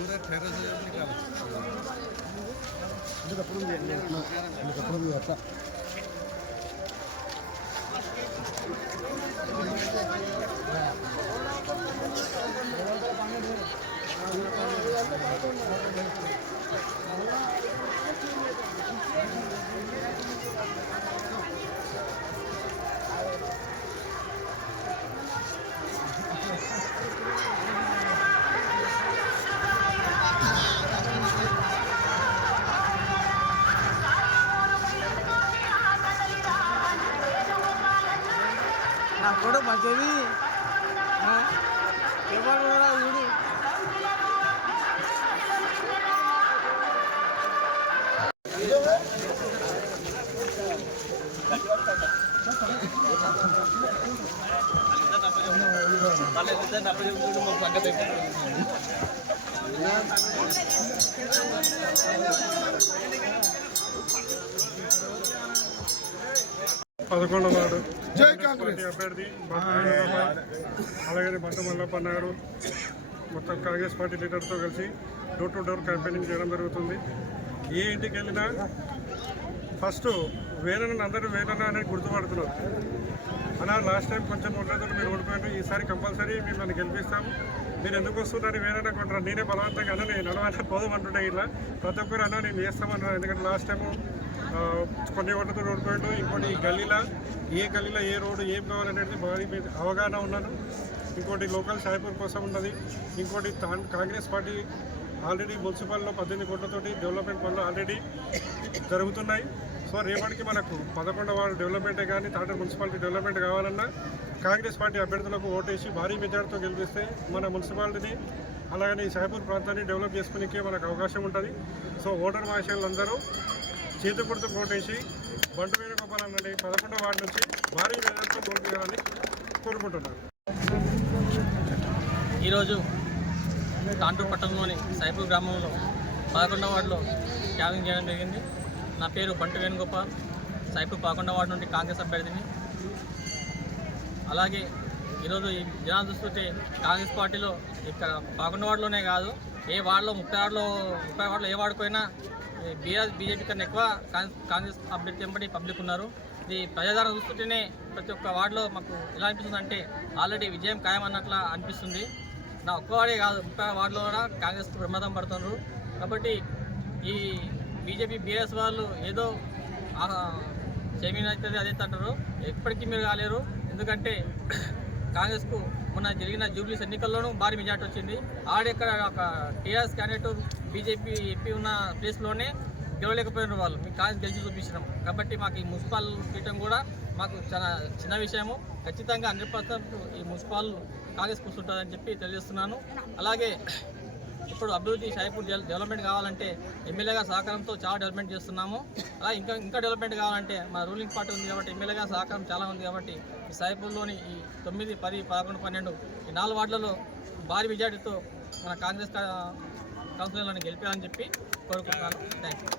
पूरे ठहरे से निकाल నా కూడా మంచిది ఎవరు ఊడు పదకొండవ వార్డు పార్టీ అభ్యర్థి అలాగే బంటు మల్లప్పన్న గారు మొత్తం కాంగ్రెస్ పార్టీ లీడర్తో కలిసి డోర్ టు డోర్ క్యాంపెయినింగ్ చేయడం జరుగుతుంది. ఏ ఇంటికి వెళ్ళినా ఫస్ట్ వేరన్న అందరూ వేరన్న అనేది గుర్తుపడుతున్నారు. అలా లాస్ట్ టైం కొంచెం ఉండదు, మీరు ఓడిపోయారు, ఈసారి కంపల్సరీ మిమ్మల్ని గెలిపిస్తాం, మీరు ఎందుకు వస్తుందని వేరన్నా కొంటారు. నేనే బలవంతంగా అన్న నేను నడవాలని పోదామంటుంటే ఇలా ప్రతి ఒక్కరు అన్న నేను చేస్తామన్నా. ఎందుకంటే లాస్ట్ టైము కొన్ని ఓట్లతో ఓడిపోయాడు. ఇంకోటి ఈ గల్లీలో ఏ గల్లీలో ఏ రోడ్డు ఏం కావాలనేది భారీ అవగాహన ఉన్నాను. ఇంకోటి లోకల్ షాయిపూర్ కోసం ఉన్నది. ఇంకోటి కాంగ్రెస్ పార్టీ ఆల్రెడీ మున్సిపల్లో 18 కోట్లతోటి డెవలప్మెంట్ పనులు ఆల్రెడీ జరుగుతున్నాయి. సో రేపటికి మనకు 11వ వార్డు డెవలప్మెంటే కానీ తాండూరు మున్సిపాలిటీ డెవలప్మెంట్ కావాలన్నా కాంగ్రెస్ పార్టీ అభ్యర్థులకు ఓటేసి భారీ మెజార్టీతో గెలిపిస్తే మన మున్సిపాలిటీని అలాగనే ఈ షాయిపూర్ ప్రాంతాన్ని డెవలప్ చేసుకునేకే మనకు అవకాశం ఉంటుంది. సో ఓటర్ మహాశయులందరూ చేతి గుర్తు ఓటేసి బంటు వేణుగోపాల్ అన్నది 11వ వార్డు నుంచి భారీ మెజార్టీతో ఓటు చేయాలని కోరుకుంటున్నాను. ఈరోజు తాండూరు పట్టణంలోని షాయిపూర్ గ్రామంలో 11వ వార్డులో క్యాంపింగ్ చేయడం జరిగింది. నా పేరు బంటు వేణుగోపాల్, షాయిపూర్ 11వ వార్డు నుండి కాంగ్రెస్ అభ్యర్థిని. అలాగే ఈరోజు ఈ జనాలు చూస్తుంటే కాంగ్రెస్ పార్టీలో ఇక్కడ 11వ వార్డులోనే కాదు, ఏ వార్డులో 30 వార్డులో ఏ వార్డుకైనా బీజేపీ కన్నా ఎక్కువ కాంగ్రెస్ అభ్యర్థి వెంబడి పబ్లిక్ ఉన్నారు. ఇది ప్రజాదరణ చూస్తుంటేనే ప్రతి ఒక్క వార్డులో మాకు ఎలా అనిపిస్తుంది అంటే ఆల్రెడీ విజయం ఖాయం అన్నట్లా అనిపిస్తుంది. నా ఒక్కవాడే కాదు, 30 వార్డులో కూడా కాంగ్రెస్కు ప్రమాదం పడుతున్నారు. కాబట్టి ఈ బీజేపీ బీఆర్ఎస్ వాళ్ళు ఏదో జమీన్ అవుతుంది అదే అంటారు, ఎప్పటికీ మీరు కాలేరు. ఎందుకంటే కాంగ్రెస్కు మొన్న జరిగిన జూబ్లీస్ ఎన్నికల్లోనూ భారీ మెజార్టీ వచ్చింది. ఆడెక్కడ ఒక టీఆర్ఎస్ క్యాండిడేట్ బీజేపీ ఎంపీ ఉన్న ప్లేస్లోనే గెలవలేకపోయిన వాళ్ళు మీకు కాంగ్రెస్ గెలిచి చూపించినాం. కాబట్టి మాకు ఈ మున్సిపల్ పీఠం కూడా మాకు చాలా చిన్న విషయము. ఖచ్చితంగా 100% ఈ మున్సిపల్ కాంగ్రెస్ కూర్చుంటుందని చెప్పి తెలియజేస్తున్నాను. అలాగే ఇప్పుడు అభివృద్ధి షాయిపూర్ డెవలప్మెంట్ కావాలంటే ఎమ్మెల్యేగా సహకారంతో చాలా డెవలప్మెంట్ చేస్తున్నాము. అలా ఇంకా డెవలప్మెంట్ కావాలంటే మన రూలింగ్ పార్టీ ఉంది కాబట్టి ఎమ్మెల్యేగా సహకారం చాలా ఉంది. కాబట్టి ఈ షాయిపూర్లోని ఈ 9, 10, 11, 12 ఈ 4 వార్డులలో భారీ మెజార్టీతో మన కాంగ్రెస్ కౌన్సిలర్లను గెలిపాలని చెప్పి కోరుకుంటున్నాను. Thank you.